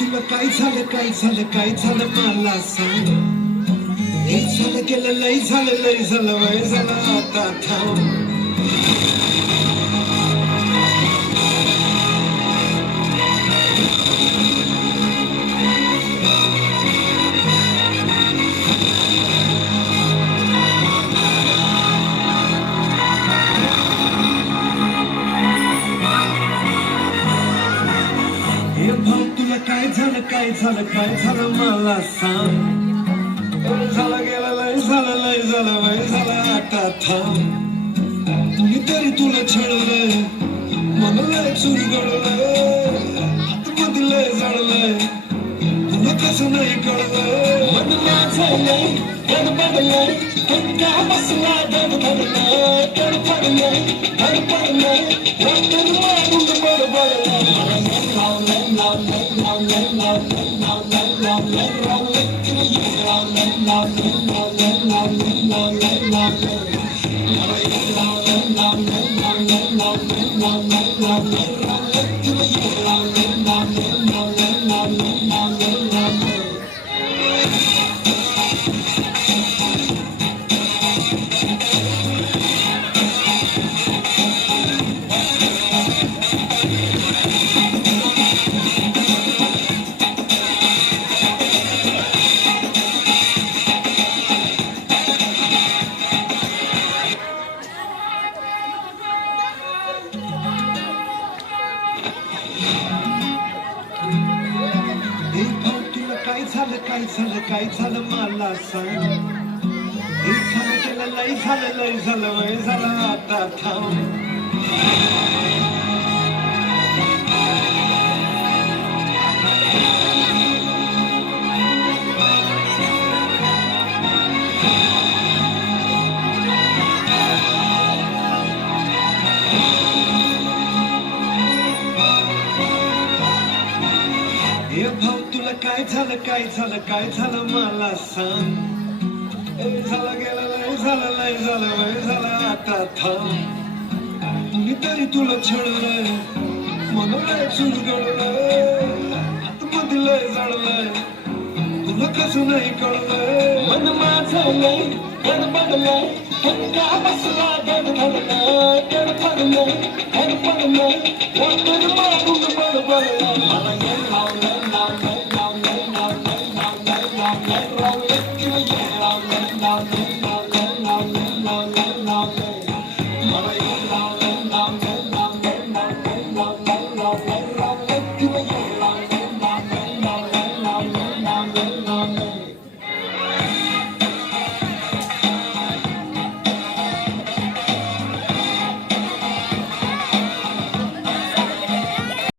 तुला काय झालं काय झालं काय झालं मला सांग. एक झालं गेलं लय झालं वय झालं आता थांब. तुला काय झालं मला सांग. झालं गेलं लय झालं वय झालं आता थांब. कुणीतरी तुला छळलंय मन लय चुरगळलंय आतमध्ये लय जळलंय तुला कसं नाही कळलंय. मन माझलंय गडबडलंय धक्का बसला धडधडलंय तडफडलंय धडपडलंय वाटण मारून बडबडलंय. काय झालं मला सांग. एक झालं गेलं लय झालं वय झालं आता थांब. तुला काय झालं मला सांग. झालं गेलं लय झालं वय झालं आता थांब. कुणीतरी तुला छळलंय मन लय चुरगळलंय आतमध्ये लय जळलंय तुला कसं नाही कळलंय. मन माझं लय गडबडलंय धक्का बसला धडधडलंय तडफडलंय धडपडलंय वाटण मारून बडबडलंय. मला